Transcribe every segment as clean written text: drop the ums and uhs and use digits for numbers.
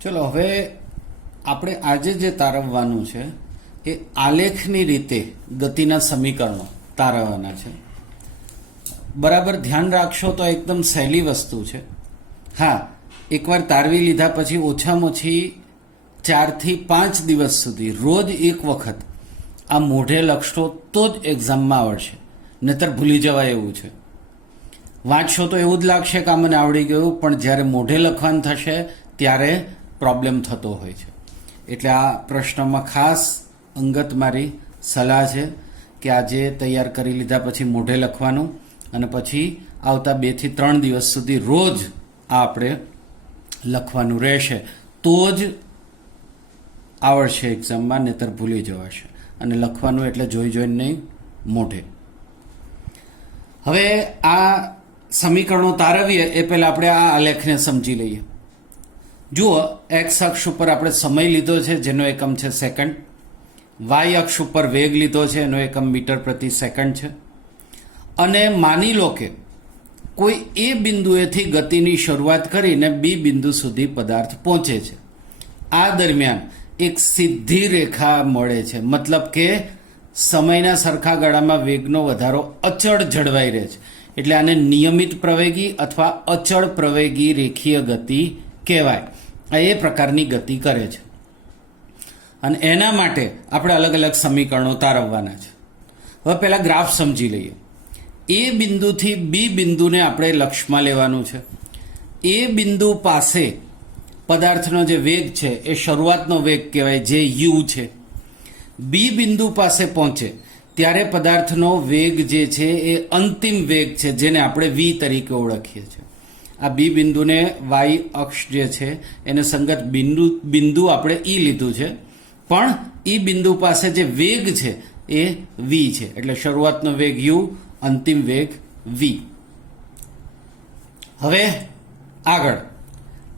ચલો હવે આપણે આજે જે તારવવાનું છે એ આલેખની રીતે ગતિના સમીકરણો તારવવાના છે. બરાબર ધ્યાન રાખશો તો એકદમ સહેલી વસ્તુ છે. હા, એકવાર તારવી લીધા પછી ઓછામાં ઓછી 4 થી 5 દિવસ સુધી રોજ એક વખત આ મોઢે લખશો તો જ એક્ઝામમાં આવડશે, નહીતર ભૂલી જવાય એવું છે. વાંચશો તો એવું જ લાગશે કે આ મને આવડી ગયું, પણ જ્યારે મોઢે લખવાનું થશે ત્યારે પ્રોબ્લેમ થતો હોય છે. એટલે આ પ્રશ્નમાં ખાસ અંગત મારી સલાહ છે કે આજે તૈયાર કરી લીધા પછી મોઢે લખવાનું અને પછી આવતા 2 થી 3 દિવસ સુધી રોજ આ આપણે લખવાનું રહેશે, તો જ આવડશે એક્ઝામમાં, નહીતર ભૂલી જવાશે. અને લખવાનું એટલે જોઈ જોઈને નહીં, મોઢે. હવે આ સમીકરણો તારવીએ એ પહેલાં આપણે આ આલેખને સમજી લઈએ. જુઓ, એક્સ અક્ષ ઉપર આપણે સમય લીધો છે જેનો એકમ છે સેકન્ડ, વાય અક્ષ ઉપર વેગ લીધો છે એનો એકમ મીટર પ્રતિ સેકન્ડ છે. અને માની લો કે કોઈ એ બિંદુએથી ગતિની શરૂઆત કરીને બી બિંદુ સુધી પદાર્થ પહોંચે છે. આ દરમિયાન એક સીધી રેખા મળે છે, મતલબ કે સમયના સરખા ગાળામાં વેગનો વધારો અચળ જળવાઈ રહે છે. એટલે આને નિયમિત પ્રવેગી અથવા અચળ પ્રવેગી રેખીય ગતિ કહેવાય. આ એ પ્રકારની ગતિ કરે છે અને એના માટે આપણે અલગ અલગ સમીકરણો તારવવાના છે. હવે પહેલાં ગ્રાફ સમજી લઈએ. એ બિંદુથી બી બિંદુને આપણે લક્ષમાં લેવાનું છે. એ બિંદુ પાસે પદાર્થનો જે વેગ છે એ શરૂઆતનો વેગ કહેવાય, જે યુ છે. બી બિંદુ પાસે પહોંચે ત્યારે પદાર્થનો વેગ જે છે એ અંતિમ વેગ છે, જેને આપણે વી તરીકે ઓળખીએ છીએ. આ બી બિંદુને વાય અક્ષ જે છે એને સંગત બિંદુ આપણે ઈ લીધું છે, પણ ઈ બિંદુ પાસે જે વેગ છે એ વી છે. એટલે શરૂઆતનો વેગ યુ, અંતિમ વેગ વી. હવે આગળ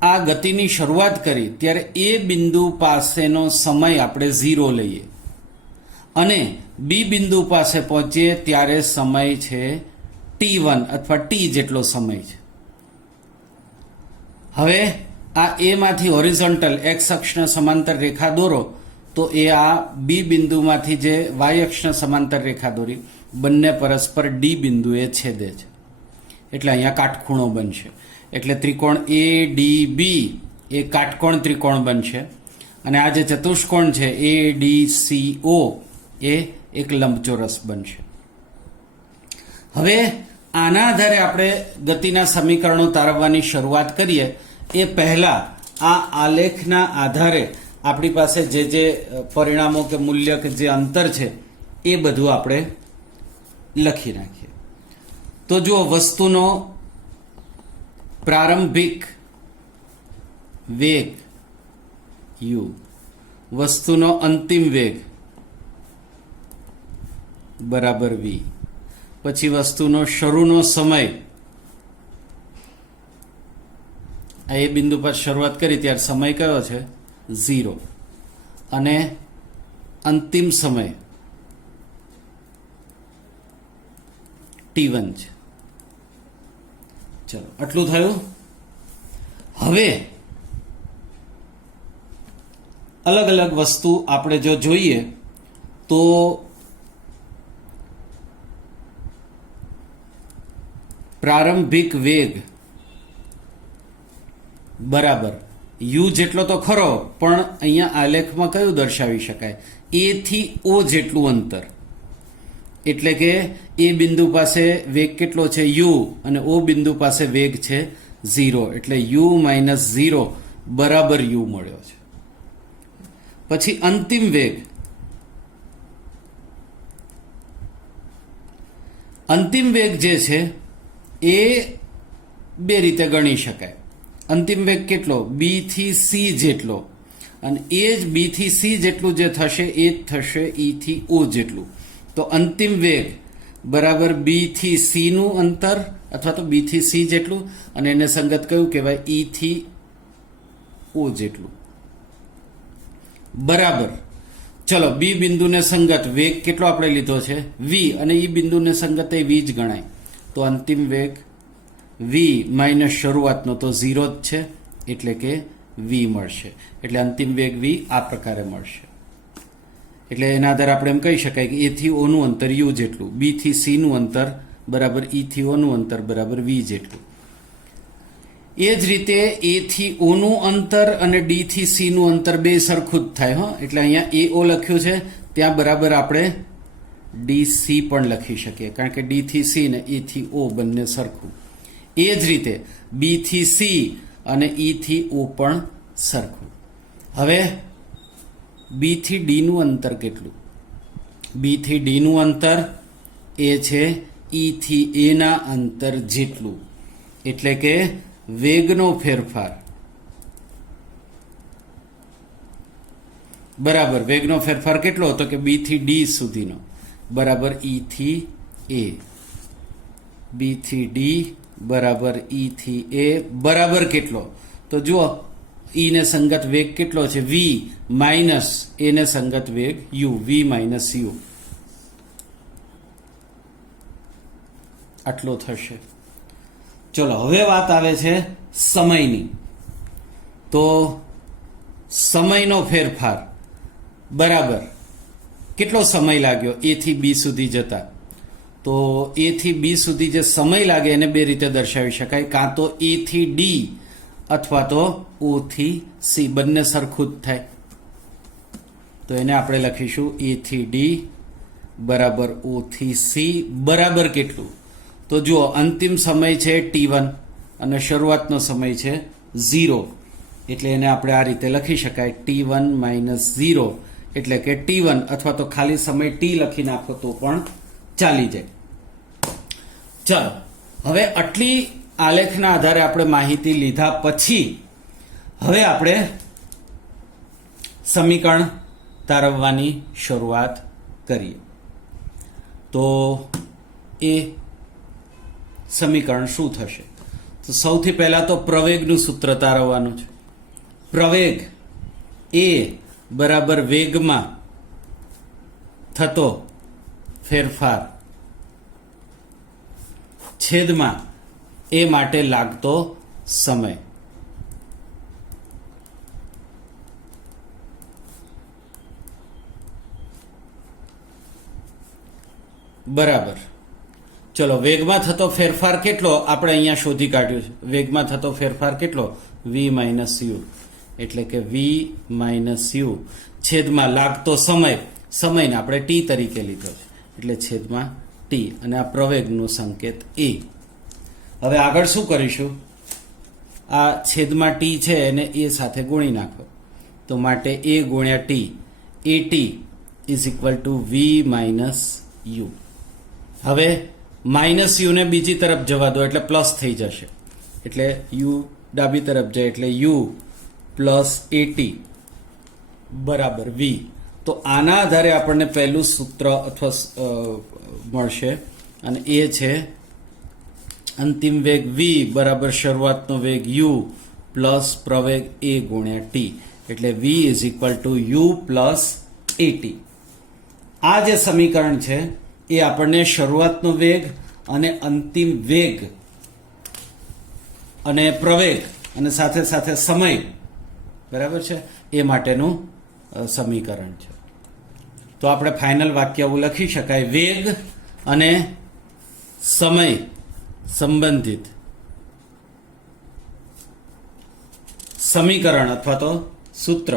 આ ગતિની શરૂઆત કરી ત્યારે એ બિંદુ પાસેનો સમય આપણે 0 લઈએ અને બી બિંદુ પાસે પહોંચીએ ત્યારે સમય છે t1 અથવા t જેટલો સમય છે. હવે આ એમાંથી હોરિઝોન્ટલ એક્સ અક્ષના સમાંતર રેખા દોરો તો એ આ બી બિંદુમાંથી જે વાય અક્ષના સમાંતર રેખા દોરી, બંને પરસ્પર ડી બિંદુએ છેદે છે. એટલે અહીંયા કાટખૂણો બનશે. એટલે ત્રિકોણ એ ડી બી એ કાટકોણ ત્રિકોણ બનશે અને આ જે ચતુષ્કોણ છે એ ડી સી ઓ એ એક લંબચોરસ બનશે. હવે આના આધારે આપણે ગતિના સમીકરણો તારવવાની શરૂઆત કરીએ એ પહેલા આ આલેખના આધારે આપણી પાસે જે જે પરિણામો કે મૂલ્ય કે જે અંતર છે એ બધું આપણે લખી નાખીએ. તો જુઓ, વસ્તુનો પ્રારંભિક વેગ u, વસ્તુનો અંતિમ વેગ બરાબર v, પછી વસ્તુનો શરૂનો સમય, આ એ બિંદુ પર શરૂઆત કરી ત્યારે સમય કયો છે 0, અને અંતિમ સમય t1 છે. ચલો, આટલું થયું. હવે અલગ અલગ વસ્તુ આપણે જો જોઈએ તો પ્રારંભિક વેગ બરાબર યુ જેટલો તો ખરો, પણ અહીંયા આલેખમાં કયું દર્શાવી શકાય, એ થી ઓ જેટલું અંતર. એટલે કે એ બિંદુ પાસે વેગ કેટલો છે યુ અને ઓ બિંદુ પાસે વેગ છે 0, એટલે યુ માઇનસ 0 બરાબર યુ મળ્યો છે. પછી અંતિમ વેગ, અંતિમ વેગ જે છે એ બે રીતે ગણી શકાય. અંતિમ વેગ કેટલો, બી થી સી જેટલો, અને એ જ બી થી સી જેટલું જે થશે એ જ થશે ઈ થી ઓ જેટલું. તો અંતિમ વેગ બરાબર બી થી સી નું અંતર અથવા તો બી થી સી જેટલું, અને એને સંગત કયું કહેવાય, ઈ થી ઓ જેટલું બરાબર. ચલો, બી બિંદુને સંગત વેગ કેટલો આપણે લીધો છે વી, અને ઈ બિંદુને સંગત એ વી જ ગણાય. તો અંતિમ વેગ વી માઇનસ શરૂઆતનો તો 0 જ છે, એટલે કે વી મળશે. એટલે અંતિમ વેગ વી આ પ્રકારે મળશે. એટલે એના આધારે આપણે એમ કહી શકાય કે એ થી ઓનું અંતર યુ જેટલું, બી થી સી નું અંતર બરાબર ઈ થી ઓનું અંતર બરાબર વી જેટલું. એ જ રીતે એ થી ઓનું અંતર અને ડી થી સી નું અંતર બે સરખું જ થાય. એટલે અહીંયા એ ઓ લખ્યું છે ત્યાં બરાબર આપણે ડી સી પણ લખી શકીએ, કારણ કે ડી થી સી ને ઈ થી ઓ બંને સરખું. એ જ રીતે બી થી સી અને ઈ થી ઓ પણ સરખું. હવે બી થી ડી નું અંતર કેટલું? બી થી ડી નું અંતર એ છે ઈ થી એ ના અંતર જેટલું. એટલે કે વેગનો ફેરફાર બરાબર વેગનો ફેરફાર કેટલો હતો કે બી થી ડી સુધીનો બરાબર ઈ થી એ. બી થી ડી બરાબર ઈ થી એ બરાબર કેટલો? તો જુઓ ઈ ને સંગત વેગ કેટલો છે? વી માઇનસ એ ને સંગત વેગ યુ, વી માઇનસ યુ. આટલો થશે. ચલો હવે વાત આવે છે સમયની. તો સમયનો ફેરફાર બરાબર કેટલો સમય લાગ્યો એ થી બી સુધી જતા? તો એ થી બી સુધી જે સમય લાગે એને બે રીતે દર્શાવી શકાય, કાં તો એ થી ડી અથવા તો ઓ થી સી, બંને સરખું જ થાય. તો એને આપણે લખીશું એ થી ડી બરાબર ઓ થી સી બરાબર કેટલું? તો જુઓ અંતિમ સમય છે T1 અને શરૂઆતનો સમય છે 0. એટલે એને આપણે આ રીતે લખી શકાય T1 માઇનસ 0, એટલે કે T1 અથવા તો ખાલી સમય T લખી નાખો તો પણ ચાલી જાય. ચાલો હવે આટલી આલેખના આધારે આપણે માહિતી લીધા પછી હવે આપણે સમીકરણ તારવવાની શરૂઆત કરીએ. તો એ સમીકરણ શું થશે? તો સૌથી પહેલા તો પ્રવેગનું સૂત્ર તારવવાનું છે. પ્રવેગ એ બરાબર વેગમાં થતો ફેરફાર છેદમાં એ માટે લાગતો સમય. બરાબર. ચલો વેગમાં થતો ફેરફાર કેટલો આપણે અહીંયા શોધી કાઢ્યું છે. વેગમાં થતો ફેરફાર કેટલો? વી માઇનસ યુ. એટલે કે વી માઇનસ યુ છેદમાં લાગતો સમય, સમયને આપણે ટી તરીકે લીધો છે એટલે છેદમાં ટી, અને આ પ્રવેગનું સંકેત એ. હવે આગળ શું કરીશું? આ છેદમાં ટી છે એને એ સાથે ગુણી નાખો. તો માટે એ ગુણ્યા t, a t is equal to v minus u. હવે માઇનસ યુ ને બીજી તરફ જવા દો એટલે પ્લસ થઈ જશે. એટલે યુ ડાબી તરફ જાય એટલે યુ પ્લસ એટી બરાબર વી. તો આના આધારે આપણને પહેલું સૂત્ર અથવા મળશે, અને એ છે અંતિમ વેગ વી બરાબર શરૂઆતનો વેગ યુ પ્લસ પ્રવેગ એ ગુણ્યા ટી. એટલે v is equal to u plus a t. આ જે સમીકરણ છે એ આપણને શરૂઆતનો વેગ અને અંતિમ વેગ અને પ્રવેગ અને સાથે સાથે સમય બરાબર છે એ માટેનું સમીકરણ છે. તો આપણે ફાઇનલ વાક્ય એવું લખી શકાય: વેગ અને સમય સંબંધિત સમીકરણ અથવા તો સૂત્ર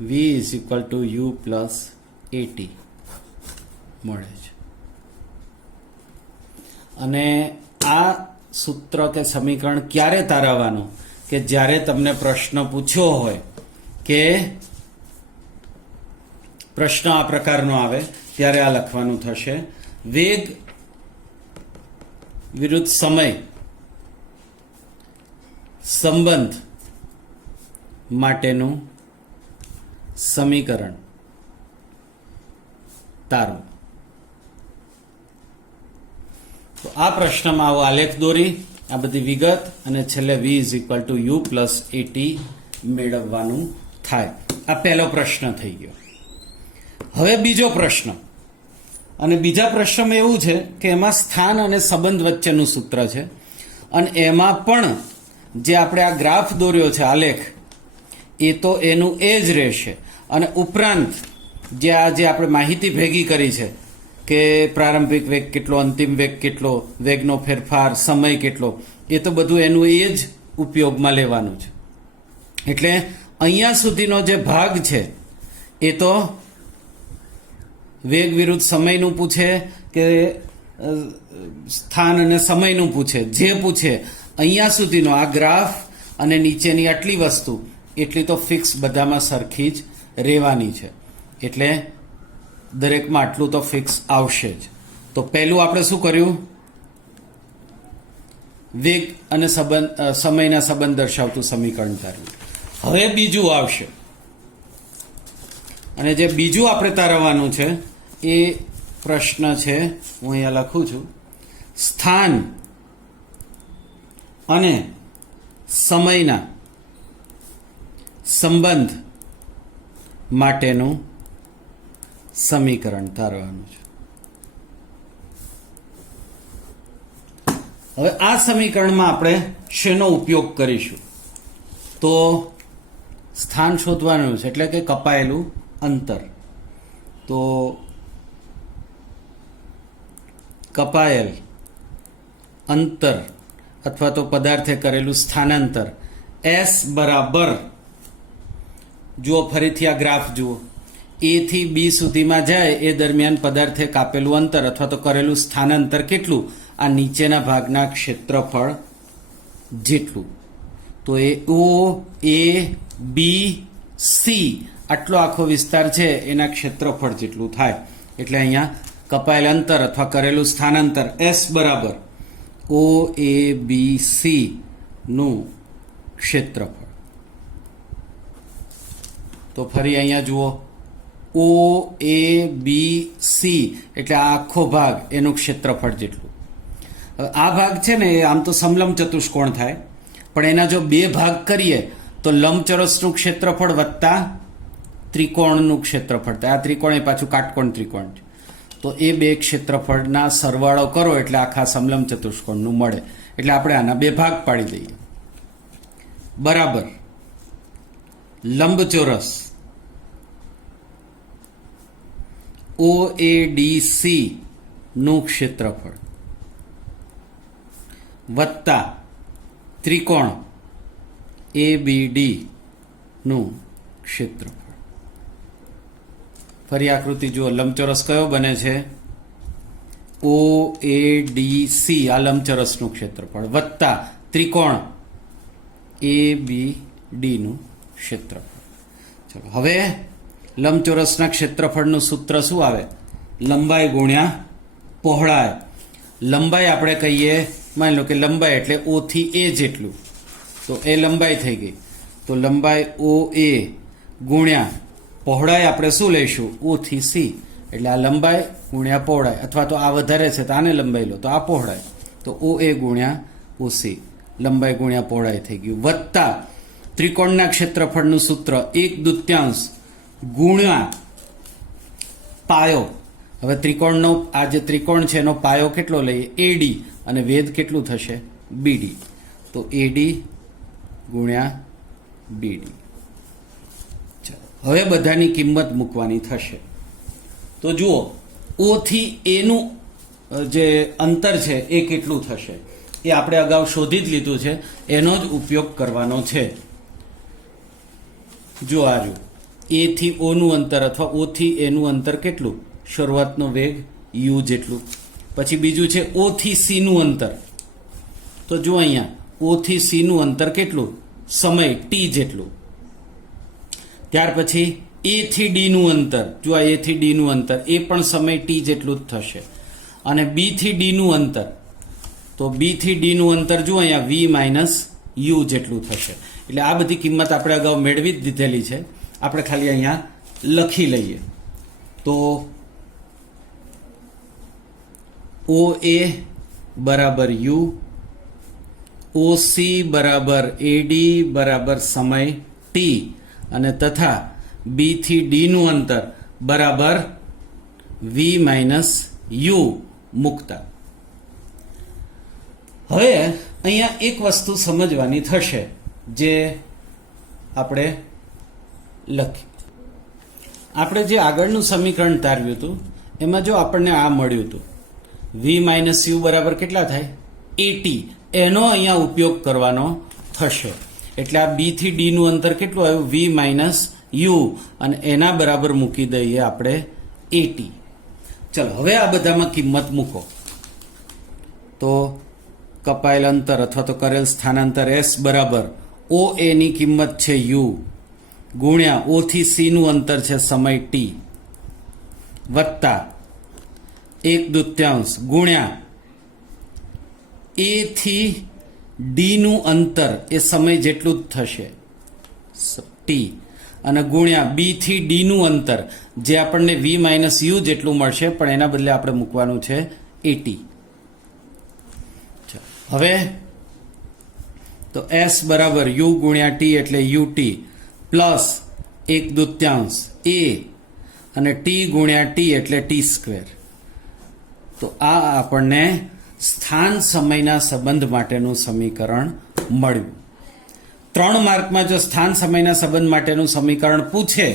v is equal to u plus at મળે છે. અને આ સૂત્ર કે સમીકરણ ક્યારે તારવવાનું? કે જ્યારે તમને પ્રશ્ન પૂછ્યો હોય કે પ્રશ્ન આ પ્રકારનો આવે ત્યારે આ લખવાનું થશે: વેગ વિરુદ્ધ સમય સંબંધ માટેનું સમીકરણ તારવો. તો આ પ્રશ્નમાં આવો આલેખ દોરી આ બધી વિગત અને છેલ્લે v is equal to u plus a t મેળવવાનું થાય. આ પહેલો પ્રશ્ન થઈ ગયો. હવે બીજો પ્રશ્ન. અને બીજા પ્રશ્નમાં એવું છે કે એમાં સ્થાન અને સંબંધ વચ્ચેનું સૂત્ર છે અને એમાં પણ જે આપણે આ ગ્રાફ દોર્યો છે આલેખ એ તો એનું એ જ રહેશે અને ઉપરાંત જે આપણે માહિતી ભેગી કરી છે કે પ્રારંભિક વેગ કેટલો, અંતિમ વેગ કેટલો, વેગનો ફેરફાર, સમય કેટલો, એ તો બધું એનું એ જ ઉપયોગમાં લેવાનું છે. એટલે અહીંયા સુધીનો જે ભાગ છે એ તો વેગ વિરુદ્ધ સમયનું પૂછે કે સ્થાન અને સમયનું પૂછે, જે પૂછે અહીંયા સુધીનો આ ગ્રાફ અને નીચેની આટલી વસ્તુ એટલી તો ફિક્સ બધામાં સરખી જ રહેવાની છે. એટલે દરેકમાં આટલું તો ફિક્સ આવશે જ. તો પહેલું આપણે શું કર્યું? વેગ અને સમયના સંબંધ દર્શાવતું સમીકરણ તાર્યું. હવે બીજું આવશે અને જે બીજું આપણે તારવવાનું છે એ પ્રશ્ન છે, હું અહીંયા લખું છું, સ્થાન અને સમયના સંબંધ માટેનું સમીકરણ તારવાનું છે. હવે આ સમીકરણમાં આપણે શેનો ઉપયોગ કરીશું? તો સ્થાન શોધવાનું છે, એટલે કે કપાયેલું અંતર. તો કપાયેલ અંતર અથવા તો પદાર્થે કરેલું સ્થાનાંતર S બરાબર, જુઓ ફરીથી આ ગ્રાફ જુઓ, A થી B સુધીમાં જાય એ દરમિયાન પદાર્થે કાપેલું અંતર અથવા તો કરેલું સ્થાનાંતર કેટલું? આ નીચેના ભાગના ક્ષેત્રફળ જેટલું. તો એ O A B C આટલો આખો વિસ્તાર છે એના ક્ષેત્રફળ જેટલું થાય. એટલે અહીંયા કપાયેલ અંતર અથવા કરેલું સ્થાનાંતર S બરાબર O A B C નું ક્ષેત્રફળ. તો ફરી અહીંયા જુઓ, O A B C એટલે આ આખો ભાગ એનું ક્ષેત્રફળ જેટલું. આ ભાગ છે ને એ આમ તો સમલંબ ચતુષ્કોણ થાય, પણ એના જો બે ભાગ કરીએ તો લંબચોરસનું ક્ષેત્રફળ વત્તા ત્રિકોણનું ક્ષેત્રફળ થાય. આ ત્રિકોણ એ પાછું કાટકોણ ત્રિકોણ છે. તો એ બે ક્ષેત્રફળના સરવાળો કરો એટલે આખા સમલંબ ચતુષ્કોણનું મળે. એટલે આપણે આના બે ભાગ પાડી દઈએ. બરાબર લંબચોરસ OADC નું ક્ષેત્રફળ વત્તા ત્રિકોણ ABD નું ક્ષેત્રફળ. ફરી આકૃતિ જુઓ, લંબચોરસ કયો બને છે? OADC, આ લંબચોરસનું ક્ષેત્રફળ વત્તા ત્રિકોણ ABD નું ક્ષેત્રફળ. ચલો હવે લંબચોરસના ક્ષેત્રફળનું સૂત્ર શું આવે? લંબાઈ ગુણ્યા પહોળાઈ. લંબાઈ આપણે કહીએ, માની લો કે લંબાઈ એટલે O થી A જેટલું, તો એ લંબાઈ થઈ ગઈ. તો લંબાઈ OA ગુણ્યા પહોળાઈ આપણે શું લઈશું? O થી C. એટલે આ લંબાઈ ગુણ્યા પહોળાઈ, અથવા તો આ વધારે છે તો આને લંબાઈ લો તો આ પહોળાઈ. તો OA ગુણ્યા OC, લંબાઈ ગુણ્યા પહોળાઈ થઈ ગયું. વત્તા ત્રિકોણના ક્ષેત્રફળનું સૂત્ર 1/2 ગુણ્યા પાયો. હવે ત્રિકોણનો આ જે ત્રિકોણ છે એનો પાયો કેટલો લઈએ? AD, અને વેધ કેટલું થશે? BD. તો AD ગુણ્યા BD. હવે બધાની કિંમત મૂકવાની થશે. તો જુઓ, O થી A નું જે અંતર છે એ કેટલું થશે એ આપણે અગાઉ શોધી જ લીધું છે, એનો જ ઉપયોગ કરવાનો છે. જો આ જો A થી O નું અંતર અથવા O થી A નું અંતર કેટલું? શરૂઆતનો વેગ U જેટલું. પછી બીજું છે O થી C નું અંતર. તો જો અહીંયા O થી C નું અંતર કેટલું? સમય T જેટલું. ત્યાર પછી A થી D નું અંતર, જો આ A થી D નું અંતર એ પણ સમય T જેટલું જ થશે. અને B થી D નું અંતર, તો B થી D નું અંતર જો અહીંયા V - U જેટલું થશે. એટલે આ બધી કિંમત આપણે અગાઉ મેળવી જ દીધેલી છે, આપણે ખાલી અહીંયા લખી લઈએ. તો OA બરાબર U, OC બરાબર AD બરાબર સમય T, અને તથા B થી D નું અંતર બરાબર વી માઇનસ યુ મૂકતા. હવે અહીંયા એક વસ્તુ સમજવાની થશે જે આપણે લખી. આપણે જે આગળનું સમીકરણ તારવ્યું હતું એમાં જો આપણને આ મળ્યું હતું વી માઇનસ યુ બરાબર કેટલા થાય? 80. એનો અહીંયા ઉપયોગ કરવાનો થશે. એટલે આ બી થી ડી નું અંતર કેટલું આવ્યું? વી માઇનસ યુ, અને એના બરાબર મૂકી દઈએ આપણે 80. ચલો હવે આ બધામાં કિંમત મૂકો તો કપાયેલ અંતર અથવા તો કરેલ સ્થાનાંતર એસ બરાબર ઓ એ ની કિંમત છે યુ ગુણ્યા ઓ થી સી નું અંતર છે સમય ટી વત્તા 1/2 ગુણ્યા એ થી ડી નું અંતર એ સમય જેટલું જ થશે ટી, અને ગુણ્યા બી થી ડી નું અંતર જે આપણને વી માઇનસ યુ જેટલું મળશે, પણ એના બદલે આપણે મૂકવાનું છે 80. હવે તો એસ બરાબર યુ ગુણ્યા ટી એટલે યુ ટી પ્લસ 1/2 એ અને ટી ગુણ્યા ટી એટલે ટી સ્ક્વેર. તો આ આપણને સ્થાન સમયના સંબંધ માટેનું સમીકરણ મળ્યું. 3 માર્કમાં જો સ્થાન સમયના સંબંધ માટેનું સમીકરણ પૂછે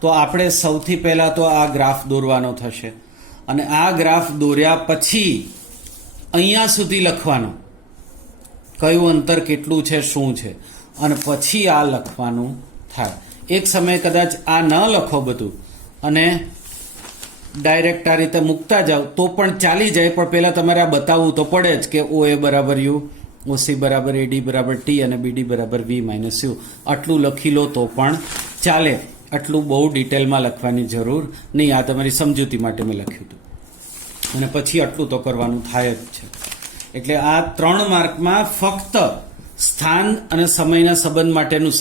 તો આપણે સૌથી પહેલા તો આ ગ્રાફ દોરવાનો થશે, અને આ ગ્રાફ દોર્યા પછી અહીંયા સુધી લખવાનો કયું અંતર કેટલું છે શું છે, અને પછી આ લખવાનું થાય. એક સમયે કદાચ આ ન લખો બધું અને ડાયરેક્ટ આ રીતે મૂકતા જાઓ તો પણ ચાલી જાય, પણ પહેલાં તમારે આ બતાવવું તો પડે જ કે ઓ એ બરાબર યુ, ઓ સી બરાબર એ ડી બરાબર ટી અને બીડી બરાબર વી માઇનસ યુ. આટલું લખી લો તો પણ ચાલે, આટલું બહુ ડિટેલમાં લખવાની જરૂર નહીં. આ તમારી સમજૂતી માટે મેં લખ્યું હતું, અને પછી આટલું તો કરવાનું થાય જ છે. એટલે આ 3 માર્કમાં ફક્ત સ્થાન અને સમયના સંબંધ માટેનું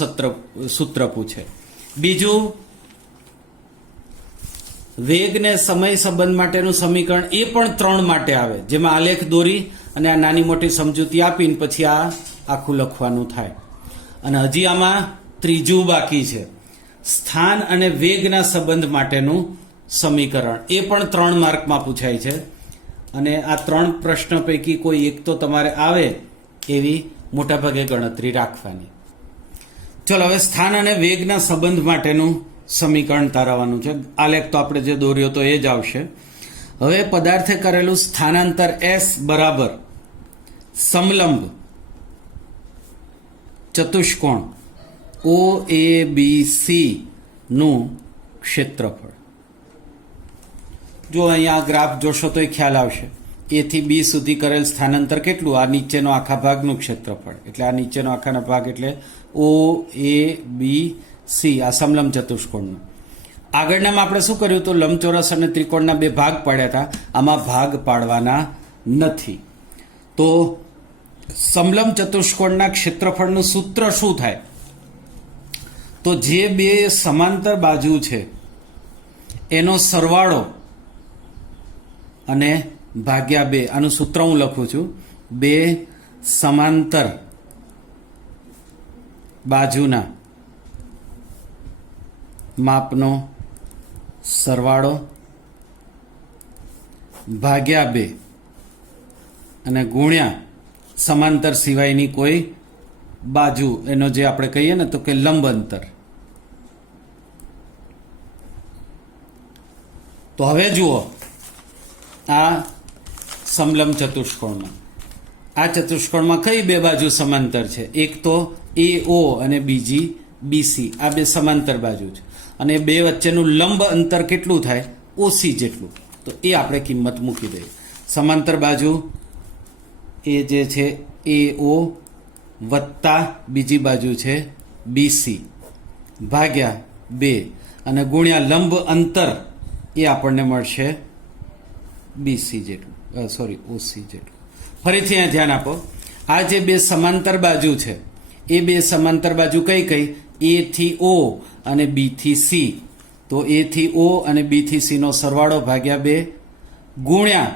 સૂત્ર પૂછે. બીજું વેગ ને સમય સંબંધ માટેનું સમીકરણ એ પણ 3 માટે આવે, જેમાં આલેખ દોરી અને આ નાની મોટી સમજૂતી આપીને પછી આ આખું લખવાનું થાય. અને હજી આમાં ત્રીજું બાકી છે, સ્થાન અને વેગના સંબંધ માટેનું સમીકરણ. એ પણ 3 માર્કમાં પૂછાય છે, અને આ 3 પ્રશ્ન પૈકી કોઈ એક તો તમારે આવે એવી મોટાભાગે ગણતરી રાખવાની. ચલો હવે સ્થાન અને વેગના સંબંધ માટેનું સમીકરણ તારવવાનું છે. આલેખ તો આપણે જે દોર્યો તો એ જ આવશે. હવે પદાર્થે કરેલું સ્થાનાંતર એસ બરાબર સમલંબ ચતુષ્કોણ ઓ એ બી સી નું ક્ષેત્રફળ. જો અહીંયા ગ્રાફ જોશો તો એ ખ્યાલ આવશે. એ થી બી સુધી કરેલ સ્થાનાંતર કેટલું? આ નીચેનો આખા ભાગનું ક્ષેત્રફળ. એટલે આ નીચેનો આખાનો ભાગ એટલે ઓ એ બી સી, આ સમલંબ ચતુષ્કોણનું. આગળનામાં આપણે શું કર્યું તો લંબચોરસ અને ત્રિકોણના 2 ભાગ પાડ્યા હતા, આમાં ભાગ પાડવાના નથી. તો સમલંબ ચતુષ્કોણના ક્ષેત્રફળનું સૂત્ર શું થાય? તો જે 2 સમાંતર બાજુ છે એનો સરવાળો અને ભાગ્યા 2. આનું સૂત્ર હું લખું છું, 2 સમાંતર બાજુના માપનો સરવાળો ભાગ્યા 2 અને ગુણ્યા સમાંતર સિવાયની કોઈ બાજુ, એનો જે આપણે કહીએ ને તો કે લંબ અંતર. તો હવે જુઓ આ સમલંબ ચતુષ્કોણમાં, આ ચતુષ્કોણમાં કઈ 2 બાજુ સમાંતર છે? એક તો એ ઓ અને બીજી બીસી. આ 2 સમાંતર બાજુ છે, અને 2 વચ્ચેનું લંબ અંતર કેટલું થાય? ઓસી જેટલું. તો એ આપણે કિંમત મૂકી દઈએ. સમાંતર બાજુ એ જે છે એ ઓ વત્તા બીજી બાજુ છે બીસી ભાગ્યા 2 અને ગુણ્યા લંબ અંતર એ આપણને મળશે બીસી જેટલું, ઓસી જેટલું. ફરીથી અહીંયા ધ્યાન આપો, આ જે 2 સમાંતર બાજુ છે એ 2 સમાંતર બાજુ કઈ કઈ? એ થી ઓ અને બી થી સી. તો એ થી ઓ અને બી થી સી નો સરવાળો ભાગ્યા 2 ગુણ્યા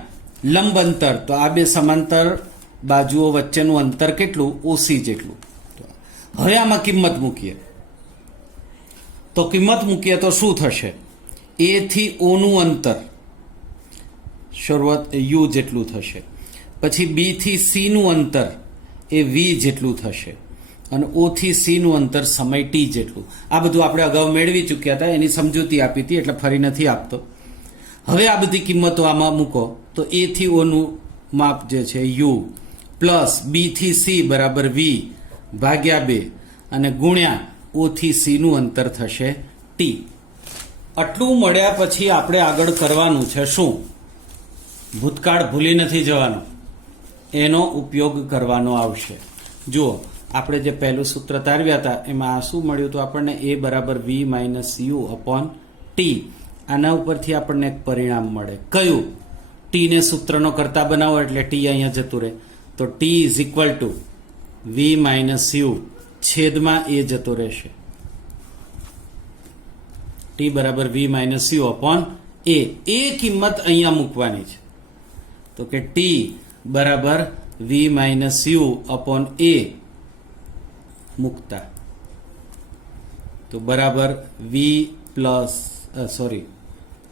લંબ અંતર. તો આ 2 સમાંતર બાજુઓ વચ્ચેનું અંતર કેટલું? ઓસી જેટલું. હવે આમાં કિંમત મૂકીએ તો શું થશે? એ થી ઓ નું અંતર શરૂઆત યુ જેટલું થશે. પછી બી થી સી નું અંતર એ વી જેટલું થશે અને ઓ થી સી નું અંતર સમય ટી જેટલું. આ બધું આપણે અગાઉ મેળવી ચૂક્યા હતા, એની સમજૂતી આપી હતી એટલે ફરી નથી આપતો. હવે આ બધી કિંમતો આમાં મૂકો તો એ થી ઓ નું માપ જે છે યુ પ્લસ બી થી સી બરાબર વી ભાગ્યા 2 અને ગુણ્યા ઓ થી સી નું અંતર થશે ટી. આટલું મળ્યા પછી આપણે આગળ કરવાનું છે શું? ભૂતકાળ ભૂલી નથી જવાનું, એનો ઉપયોગ કરવાનો આવશે. જુઓ, આપણે જે પહેલું સૂત્ર તારવ્યા હતા એમાં આ શું મળ્યું હતું આપણને? એ બરાબર v minus u upon T. આના ઉપરથી આપણને એક પરિણામ મળે. કયું? ટીને સૂત્રનો કરતા બનાવો એટલે ટી અહીંયા જતું રહે. તો t is equal to v minus u છેદમાં એ જતો રહેશે. ટી બરાબર v minus u upon a. એ કિંમત અહીંયા મૂકવાની છે. તો કે ટી બરાબર v minus u upon a મૂકતા તો બરાબર વી પ્લસ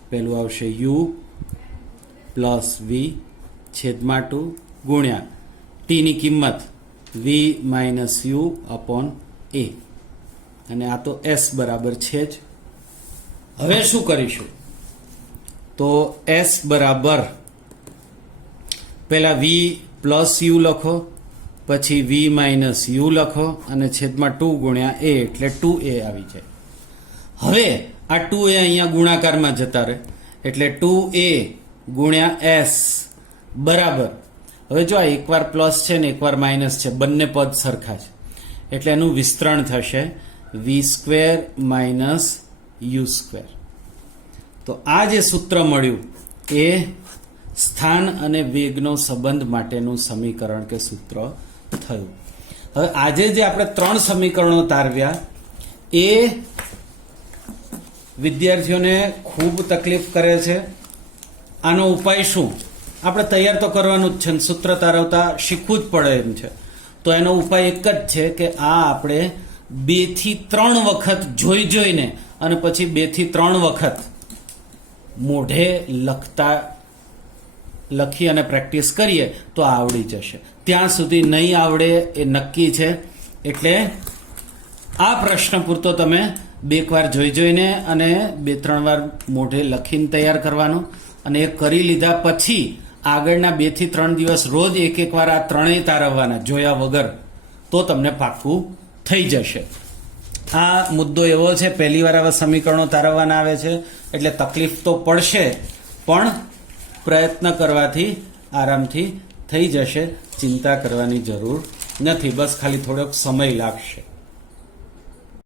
પેલું આવશે યુ પ્લસ વી છેદમાં 2 ગુણ્યા ટીની કિંમત વી માઇનસ યુ અપોન એ, અને આ તો એસ બરાબર છે જ. હવે શું કરીશું? તો એસ બરાબર પહેલા વી પ્લસ યુ લખો, પછી વી માઇનસ યુ લખો અને છેદમાં 2 ગુણ્યા એ એટલે 2a આવી જાય. હવે આ 2a અહીંયા ગુણાકારમાં જતા રહે એટલે 2a ગુણ્યા એસ બરાબર, હવે જો આ એકવાર પ્લસ છે ને એકવાર માઇનસ છે, બંને પદ સરખા છે એટલે એનું વિસ્તરણ થશે વી સ્ક્વેર માઇનસ યુ સ્ક્વેર. તો આ જે સૂત્ર મળ્યું એ સ્થાન અને વેગનો સંબંધ માટેનું સમીકરણ કે સૂત્ર થયું. હવે આજે જે આપણે 3 સમીકરણો તારવ્યા એ વિદ્યાર્થીઓને ખૂબ તકલીફ કરે છે. આનો ઉપાય શું? આપણે તૈયાર તો કરવાનું જ છે, સૂત્ર તારવતા શીખવું જ પડે એમ છે. તો એનો ઉપાય એક જ છે કે આ આપણે 2 થી 3 વખત જોઈને અને પછી 2 થી 3 વખત મોઢે લખી અને પ્રેક્ટિસ કરીએ તો આવડી જશે. ત્યાં સુધી નહીં આવડે એ નક્કી છે. એટલે આ પ્રશ્ન પૂરતો તમે 2 વાર જોઈને અને 2-3 વાર મોઢે લખીને તૈયાર કરવાનો, અને એ કરી લીધા પછી આગળના 2 થી 3 દિવસ રોજ એક વાર આ ત્રણેય તારવવાના જોયા વગર, તો તમને પાક્કું થઈ જશે. આ મુદ્દો એવો છે, પહેલી વાર આવા સમીકરણો તારવવાના આવે છે એટલે તકલીફ તો પડશે, પણ પ્રયત્ન કરવાથી આરામથી થઈ જશે. ચિંતા કરવાની જરૂર નથી, બસ ખાલી થોડોક સમય લાગશે.